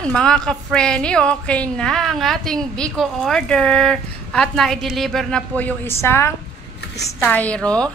Ayan, mga ka-Frenny, okay na ang ating Biko order at na-deliver na po yung isang styro.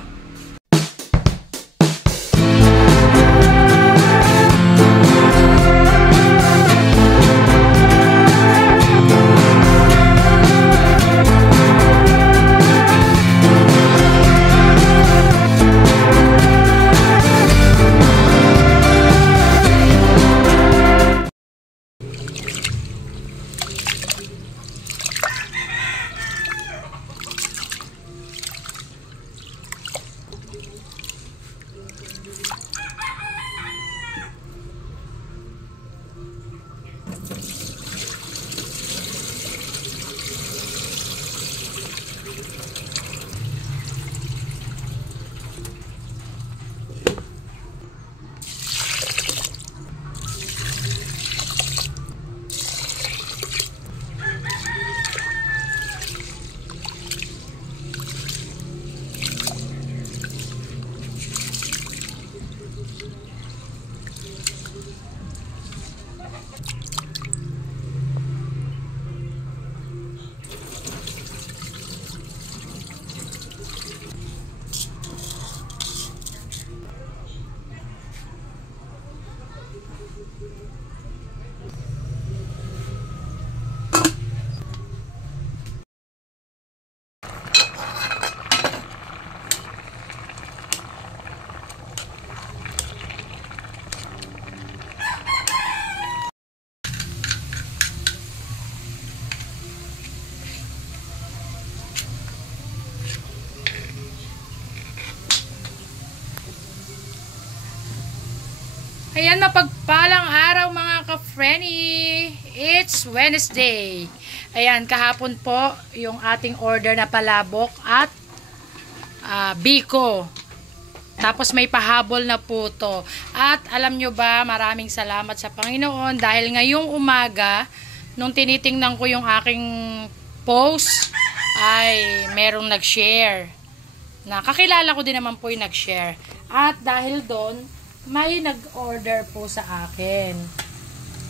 Ayan, mapagpalang araw mga ka-Frenny. It's Wednesday. Ayan, kahapon po yung ating order na palabok at biko. Tapos may pahabol na po to. At alam nyo ba, maraming salamat sa Panginoon dahil ngayong umaga, nung tinitingnan ko yung aking post, ay merong nag-share. Kakilala ko din naman po yung nag-share. At dahil doon, may nag-order po sa akin.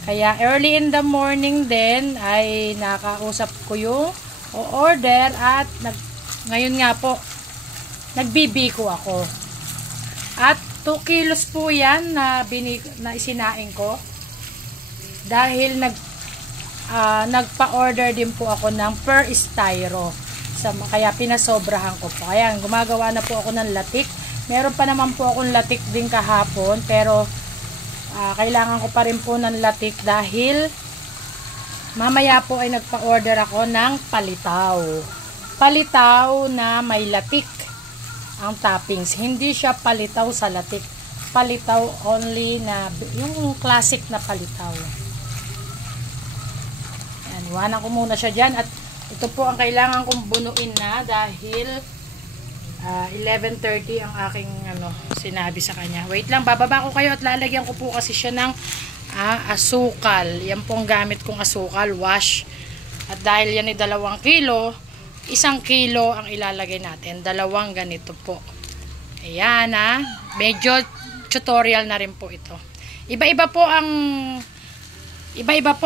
Kaya early in the morning din ay nakausap ko yung order at ngayon nga po nagbibiko ako. At 2 kilos po yan na isinaing ko. Dahil nagpa-order din po ako ng per styro. Kaya pinasobrahan ko po. Ayan, gumagawa na po ako ng latik. Meron pa naman po akong latik din kahapon, pero kailangan ko pa rin po ng latik dahil mamaya po ay nagpa-order ako ng palitaw. Palitaw na may latik ang toppings. Hindi siya palitaw sa latik. Palitaw only na yung classic na palitaw. Yan, iwanan ko muna siya dyan. At ito po ang kailangan kong bunuin na dahil 11:30 ang aking sinabi sa kanya. Wait lang, bababa ko kayo at lalagyan ko po kasi siya ng asukal. Yan po ang gamit kong asukal, wash. At dahil yan ay 2 kilo, 1 kilo ang ilalagay natin. 2 ganito po. Ayan medyo tutorial na rin po ito. Iba-iba po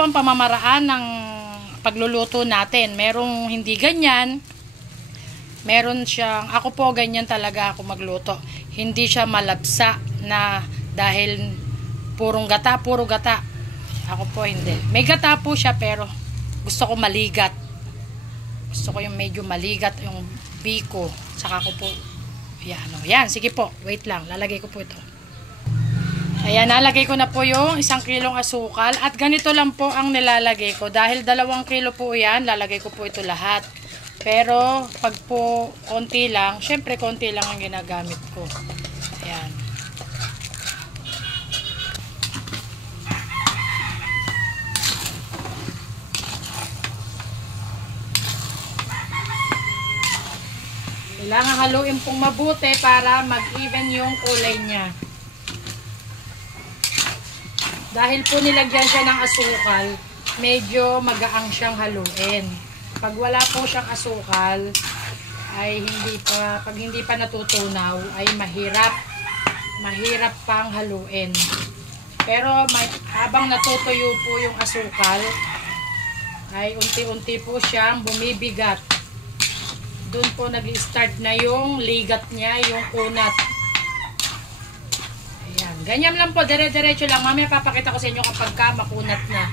ang pamamaraan ng pagluluto natin. Merong hindi ganyan. Meron siyang, ako po ganyan talaga ako magluto. Hindi siya malabsa na dahil puro gata. Ako po hindi. May gata po siya pero gusto ko maligat. Gusto ko yung medyo maligat yung biko. Saka ko po, yan, sige po, wait lang, lalagay ko po ito. Ayan, nalagay ko na po yung 1 kilong asukal. At ganito lang po ang nilalagay ko. Dahil 2 kilo po yan, lalagay ko po ito lahat. Pero, pag po konti lang, syempre konti lang ang ginagamit ko. Ayan. Kailangan haluin pong mabuti para mag-even yung kulay niya. Dahil po nilagyan siya ng asukal, medyo magaang siyang haluin. Pag wala po siyang asukal, ay pag hindi pa natutunaw, ay mahirap pang haluin. Pero habang natutuyo po yung asukal, ay unti-unti po siyang bumibigat. Doon po nag-start na yung ligat niya, yung kunat. Ayan. Ganyan lang po, dire-diretso lang. Mamaya papakita ko sa inyo kapag makunat na.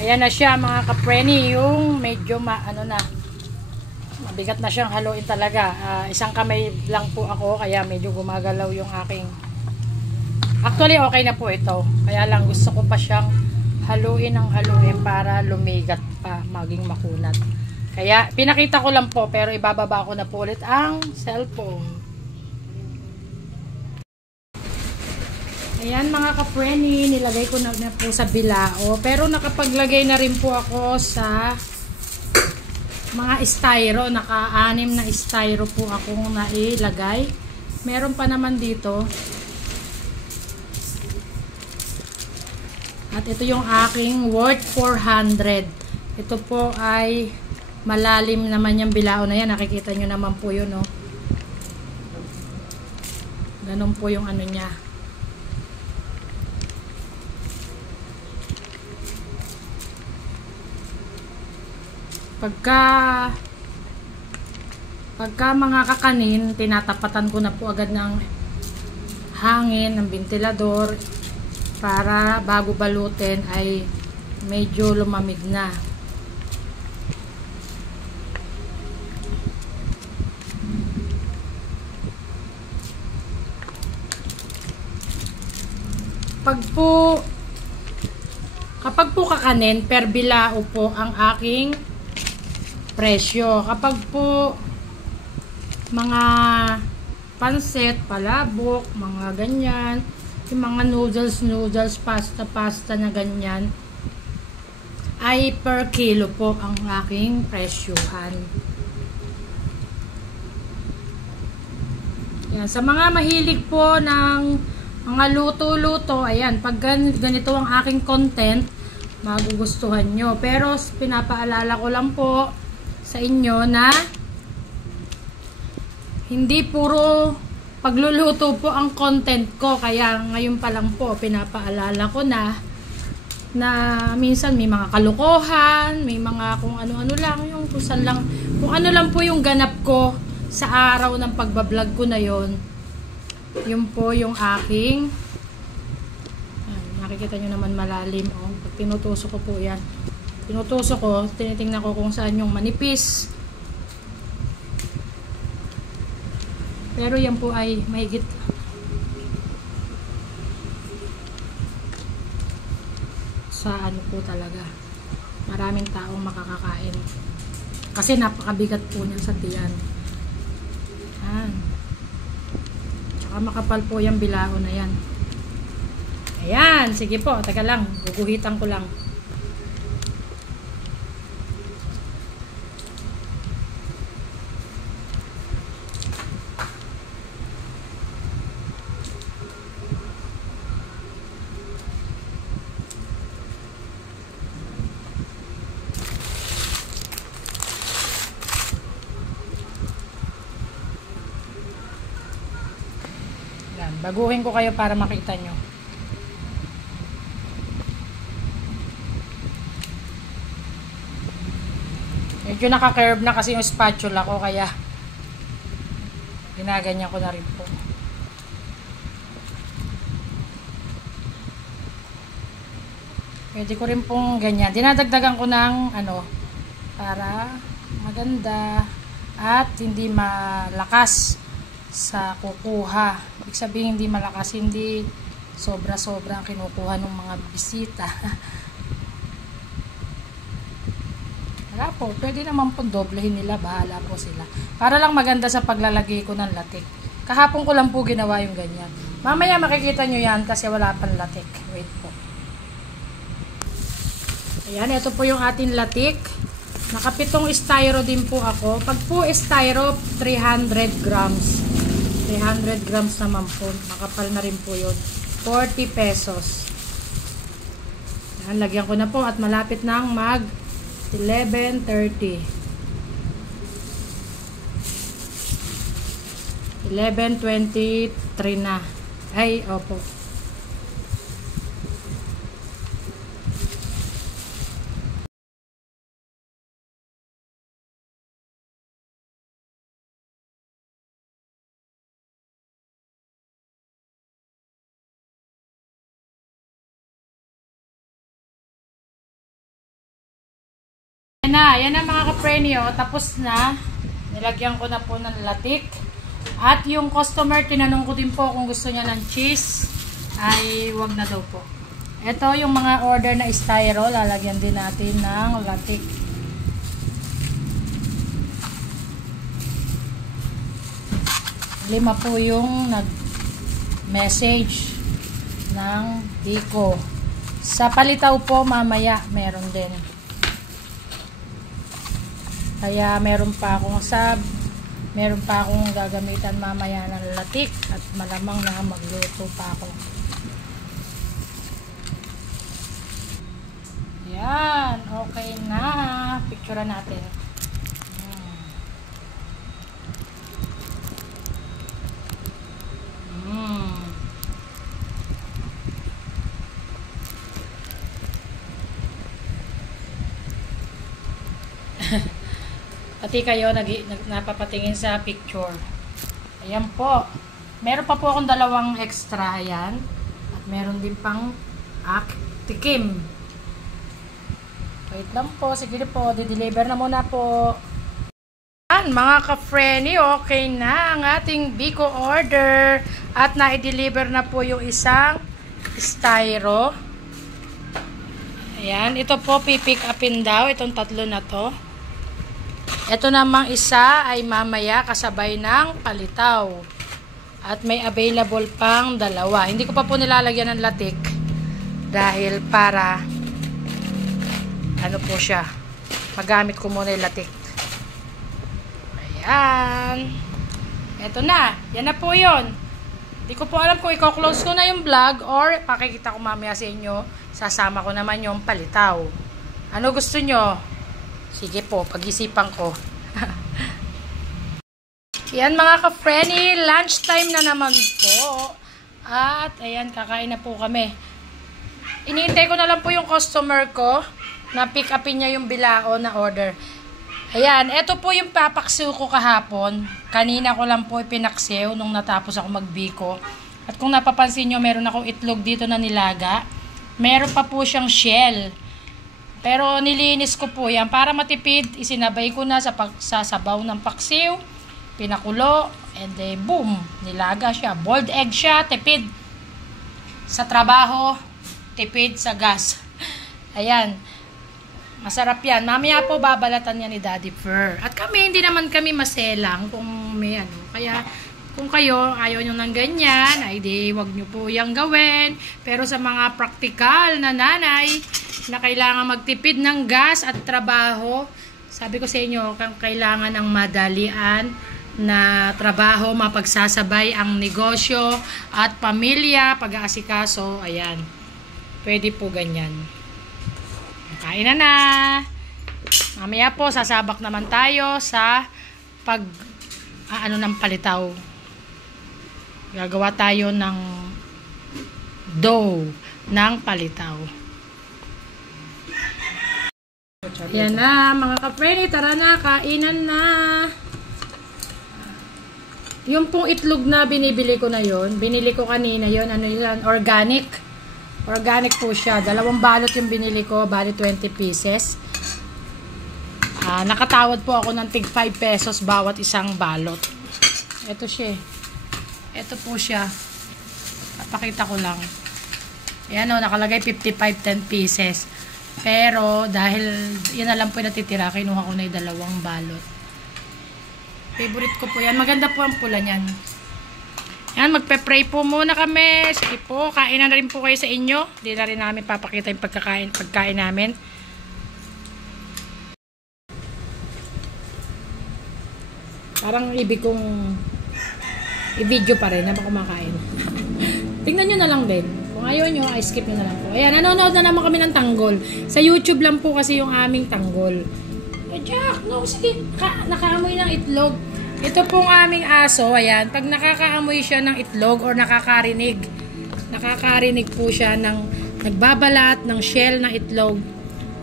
Ayan na siya mga kapreni, yung medyo mabigat na siyang haluin talaga. Isang kamay lang po ako, kaya medyo gumagalaw yung aking... Actually, okay na po ito. Kaya lang gusto ko pa siyang haluin para lumigat pa, maging makunat. Kaya, pinakita ko lang po, pero ibababa ko na po ulit ang cellphone. Ayan mga kapreni, nilagay ko na po sa bilao. Pero nakapaglagay na rin po ako sa mga styro. Naka-6 na styro po akong nailagay. Meron pa naman dito. At ito yung aking worth 400. Ito po ay... malalim naman yung bilao na yan. Nakikita nyo naman po yun, no? Ganun po yung ano niya. Pagka mga kakanin, tinatapatan ko na po agad ng hangin, ng ventilador, para bago balutin ay medyo lumamig na. Kapag po kakanin, per bilao po ang aking presyo. Kapag po mga pansit, palabok, mga ganyan, yung mga noodles, pasta na ganyan, ay per kilo po ang aking presyuhan. Yan. Sa mga mahilig po ng mga luto-luto, ayan, pag ganito ang aking content, magugustuhan nyo. Pero pinapaalala ko lang po sa inyo na hindi puro pagluluto po ang content ko. Kaya ngayon pa lang po, pinapaalala ko na minsan may mga kalokohan, may mga kung ano-ano lang, yung kung ano lang po yung ganap ko sa araw ng pagbablog ko na yon. Yun po yung aking nakikita nyo naman malalim. Pag tinutusok ko po yan, tinitingnan ko kung saan yung manipis, pero yan po ay mahigit sa ano po talaga, maraming taong makakakain kasi napakabigat po niyan sa tiyan. Makapal po yung bilao na yan. Ayan, sige po, taga lang, guguhitan ko lang. Baguhin ko kayo para makita nyo. Medyo naka-curve na kasi yung spatula ko, kaya ginaganyan ko na rin po. Pwede ko rin pong ganyan. Dinadagdagan ko ng para maganda at hindi malakas sa kukuha. Ibig sabihin hindi malakas, hindi sobra-sobra ang kinukuha ng mga bisita. Wala po, pwede naman po doblehin nila, bahala po sila. Para lang maganda sa paglalagay ko ng latik. Kahapon ko lang po ginawa yung ganyan. Mamaya makikita nyo yan kasi wala pang latik. Wait po. Ayan, ito po yung ating latik. Nakapitong styro din po ako. Pag po styro, 300 grams. 300 grams naman po. Makapal na rin po yun. 40 pesos. Yan, lagyan ko na po at malapit nang mag 11:30. 11:23 na. Ay, opo. Yan na mga kaprenyo. Tapos na. Nilagyan ko na po ng latik. At yung customer, tinanong ko din po kung gusto niya ng cheese. Ay, wag na daw po. Ito yung mga order na styro. Lalagyan din natin ng latik. Lima po yung nag-message ng Biko. Sa palitaw po mamaya meron din. Kaya meron pa akong gagamitan mamaya ng latik at malamang na magluto pa ako. Yan, okay na. Picturean natin. Pati kayo napapatingin sa picture. Ayan po. Meron pa po akong dalawang extra. Ayan. At meron din pang tikim. Wait lang po. Sige po. Di-deliver na muna po. Ayan, mga ka-friendly. Okay na ang ating Biko order. At na-deliver na po yung isang styro. Ayan. Ito po pipick upin daw. Itong tatlo na to. Ito namang isa ay mamaya kasabay ng palitaw. At may available pang dalawa. Hindi ko pa po nilalagyan ng latik. Dahil para ano po siya. Magamit ko muna yung latik. Ayan. Ito na. Yan na po yun. Hindi ko po alam kung i-close ko na yung vlog or pakikita ko mamaya sa inyo. Sasama ko naman yung palitaw. Ano gusto nyo? Sige po, pag-isipan ko. Yan mga ka-friendly, lunchtime na naman po. At ayan, kakain na po kami. Iniintay ko na lang po yung customer ko na pick upin niya yung bilao na order. Ayan, eto po yung papaksiw ko kahapon. Kanina ko lang po ipinaksiw nung natapos ako magbiko. At kung napapansin nyo, meron akong itlog dito na nilaga. Meron pa po siyang shell. Pero nilinis ko po yan para matipid. Isinabay ko na sa sabaw ng paksiw. Pinakulo. And then boom. Nilaga siya. Boiled egg siya. Tipid sa trabaho. Tipid sa gas. Ayan. Masarap yan. Mamaya po babalatan yan ni Daddy Fur. At kami, hindi naman kami maselang kung may ano. Kaya kung kayo ayaw nyo ng ganyan, ay di wag nyo po yung gawin. Pero sa mga praktikal na nanay na kailangan magtipid ng gas at trabaho, sabi ko sa inyo, kailangan ng madalian na trabaho, mapagsasabay ang negosyo at pamilya, pag-aasikaso, ayan. Pwede po ganyan. Kain na. Mamaya po, sasabak naman tayo sa ng palitaw. Gagawa tayo ng dough ng palitaw. Yan na, mga ka-friendly, tara na, kainan na. Yung pong itlog na binibili ko na yon, binili ko kanina yon, ano yun, organic. Organic po siya. 2 balot yung binili ko, bali 20 pieces. Nakatawad po ako ng tig 5 pesos bawat isang balot. Ito siya. Ito po siya. Papakita ko lang. Ayan o, nakalagay 55, 10 pieces. Pero, dahil yan na lang po yung natitira, kinuha ko na yung 2 balot. Favorite ko po yan. Maganda po ang pula niyan. Yan, magpe-pray po muna kami. Sige po, kain na rin po kayo sa inyo. Hindi na rin namin papakita yung pagkain namin. Parang ibig kong i-video pa rin habang kumakain. Tingnan nyo na lang din. Kung ayaw nyo, skip nyo na lang po. Ayan, nanonood na naman kami ng tanggol. Sa YouTube lang po kasi yung aming tanggol. Jack, no, sige, nakaamoy ng itlog. Ito pong aming aso, ayan, pag nakakaamoy siya ng itlog or nakakarinig po siya ng nagbabalat ng shell ng itlog,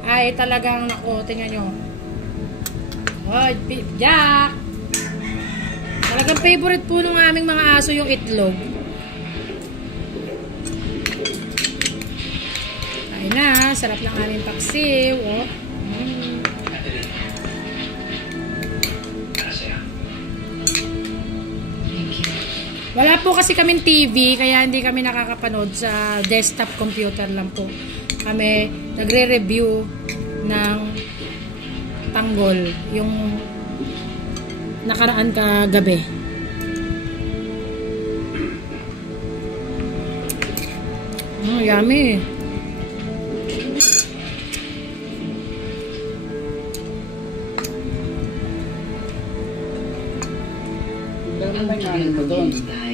ay talagang, naku, tingnan nyo. Oh, Jack! Talagang favorite po ng aming mga aso yung itlog. Ay na, sarap ng aming paksiw, oh. Wala po kasi kaming TV, kaya hindi kami nakakapanood sa desktop computer lang po. Kami nagre-review ng Tanggol, yung nakaraan kagabi. Yummy. Pero may kanin pa doon.